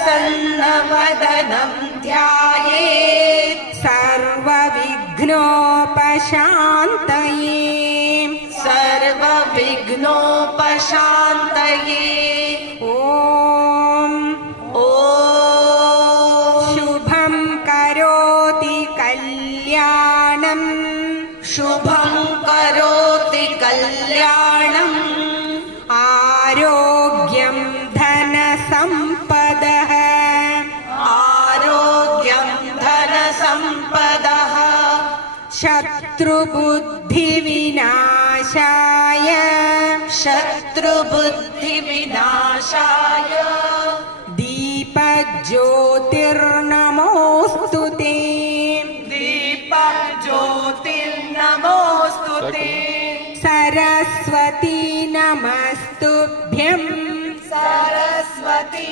प्रसन्नवदनं ध्यायेत् सर्वविघ्नोपशान्तये सर्वविघ्नोपशान्तये। ॐ शुभं करोति कल्याणं शुभं करोति कल्याणम् आरोग्यं धनसम्पदः आरोग्यं धनसम्पदः शत्रुबुद्धिविनाशाय शत्रुबुद्धिविनाशाय दीपज्योतिर्नमोऽस्तु ते दीपज्योतिर्नमोऽस्तु ते सरस्वती नमस्तुभ्यं सरस्वती